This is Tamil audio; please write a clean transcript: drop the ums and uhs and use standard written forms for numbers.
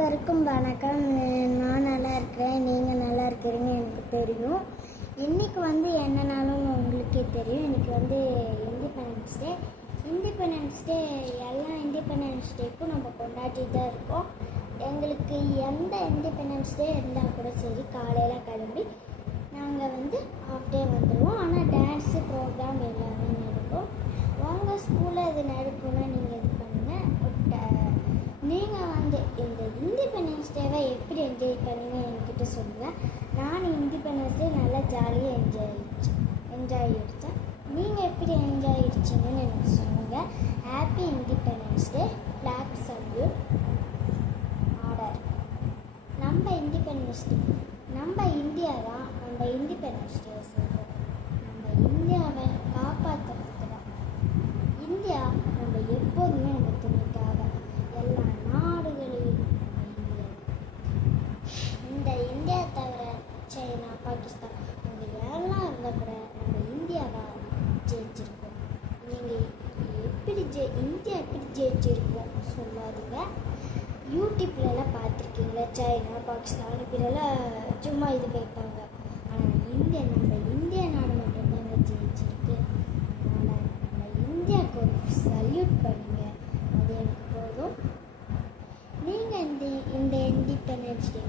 அனைவருக்கும் வணக்கம். நான் நல்லா இருக்கிறேன், நீங்கள் நல்லா இருக்கிறீங்க எனக்கு தெரியும். இன்றைக்கி என்ன நாளும் உங்களுக்கே தெரியும். இன்றைக்கி இண்டிபெண்டன்ஸ் டே எல்லா இண்டிபெண்டன்ஸ் டேக்கும் நம்ம கொண்டாடிட்டு தான் இருக்கோம். எங்களுக்கு எந்த இண்டிபெண்டன்ஸ் டே இருந்தால் கூட சரி, காலையில் கிளம்பி நாங்கள் ஆஃப் டே வந்துடுவோம். ஆனால் டான்ஸு ப்ரோக்ராம் எல்லாமே நடக்கும். உங்கள் ஸ்கூலில் இது நடக்கும்னா நீங்கள் இது பண்ணுங்கள். நீங்கள் இந்த இண்டிபெண்டன்ஸ் டேவை எப்படி என்ஜாய் பண்ணுங்க என்கிட்ட சொல்லுங்கள். நான் இண்டிபெண்டன்ஸ் டே நல்லா ஜாலியாக என்ஜாய் அடித்தேன். நீங்கள் எப்படி என்ஜாய் அடிச்சிங்கன்னு எனக்கு சொல்லுங்கள். Happy independence day. Black salute order. நம்ம இண்டிபெண்டன்ஸ் டே, நம்ம இந்தியா தான் நம்ம இண்டிபெண்டன்ஸ் டே சொல்கிறோம். நம்ம இந்தியாவை காப்பாற்றுறதுக்கு தான். இந்தியா நம்ம எப்போதுமே நம்ம துணைக்காக எல்லா நாடுகளையும் இந்த இந்தியா தவிர சைனா, பாகிஸ்தான் அவங்க யாரெல்லாம் இருந்தால் கூட நம்ம இந்தியாவை ஜெயிச்சிருக்கோம். நீங்கள் இந்தியா எப்படி ஜெயிச்சிருக்கோம் சொல்லாதீங்க. யூடியூப்லலாம் பார்த்துருக்கீங்களா? சைனா, பாகிஸ்தான் இப்படிலாம் சும்மா இது வைப்பாங்க. ஆனால் நம்ம இந்தியா நாடு மட்டும்தாங்க ஜெயிச்சிருக்கு. அதனால் நம்ம இந்தியாவுக்கு ஒரு சல்யூட் பண்ணுங்க. அது எனக்கு போதும். நீங்கள் இந்த இண்டிபெண்டன்ஸ் டே